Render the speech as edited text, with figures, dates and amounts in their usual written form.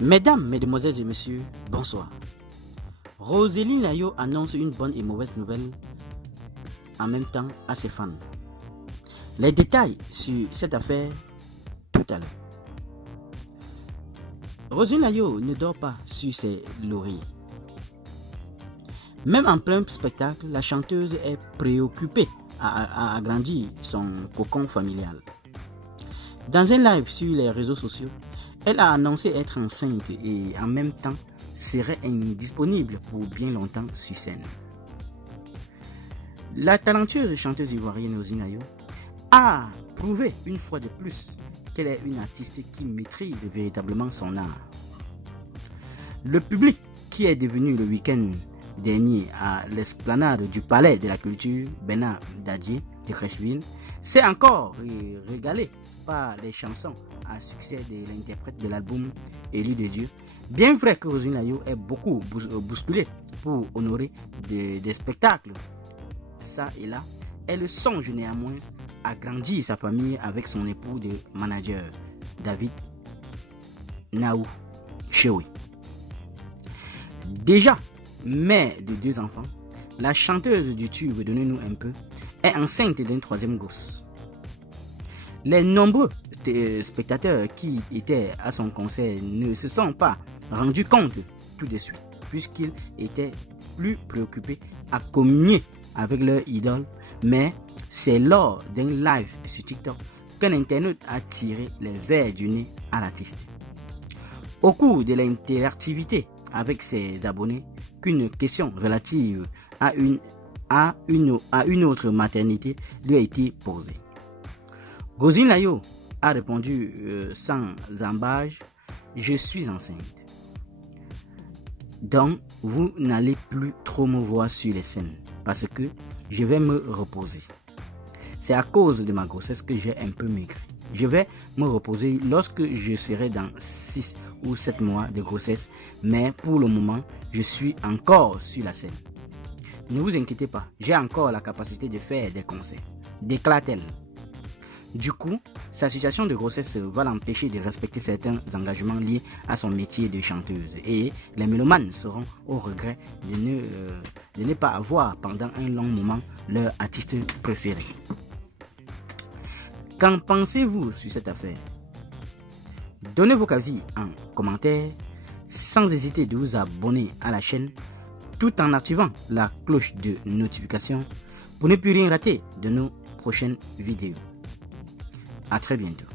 Mesdames, Mesdemoiselles et Messieurs, bonsoir. Roseline Nayo annonce une bonne et mauvaise nouvelle en même temps à ses fans. Les détails sur cette affaire tout à l'heure. Roseline Nayo ne dort pas sur ses lauriers. Même en plein spectacle, la chanteuse est préoccupée à agrandir son cocon familial. Dans un live sur les réseaux sociaux, elle a annoncé être enceinte et en même temps serait indisponible pour bien longtemps sur scène. La talentueuse chanteuse ivoirienne Roseline Nayo a prouvé une fois de plus qu'elle est une artiste qui maîtrise véritablement son art. Le public qui est devenu le week-end dernier à l'esplanade du Palais de la Culture Bernard Dadier de Crècheville s'est encore régalé par les chansons à succès de l'interprète de l'album Élu de Dieu. Bien vrai que Roseline Nayo est beaucoup bousculée pour honorer des spectacles, ça et là, elle songe néanmoins à grandir sa famille avec son époux de manager, David Naou Chewe. Déjà mère de 2 enfants, la chanteuse du tube Donnez-nous un peu est enceinte d'un 3e gosse. Les nombreux spectateurs qui étaient à son concert ne se sont pas rendus compte tout de suite, puisqu'ils étaient plus préoccupés à communier avec leur idole, mais c'est lors d'un live sur TikTok qu'un internaute a tiré les verres du nez à l'artiste. Au cours de l'interactivité avec ses abonnés, qu'une question relative à une autre maternité lui a été posée. Roseline Nayo a répondu sans embâche: je suis enceinte. Donc, vous n'allez plus trop me voir sur les scènes parce que je vais me reposer. C'est à cause de ma grossesse que j'ai un peu maigri. Je vais me reposer lorsque je serai dans 6 ou 7 mois de grossesse, mais pour le moment, je suis encore sur la scène. Ne vous inquiétez pas, j'ai encore la capacité de faire des concerts, déclare-t-elle. Du coup, sa situation de grossesse va l'empêcher de respecter certains engagements liés à son métier de chanteuse et les mélomanes seront au regret de ne pas avoir pendant un long moment leur artiste préféré. Qu'en pensez-vous sur cette affaire? Donnez vos avis en commentaire sans hésiter de vous abonner à la chaîne tout en activant la cloche de notification pour ne plus rien rater de nos prochaines vidéos. À très bientôt.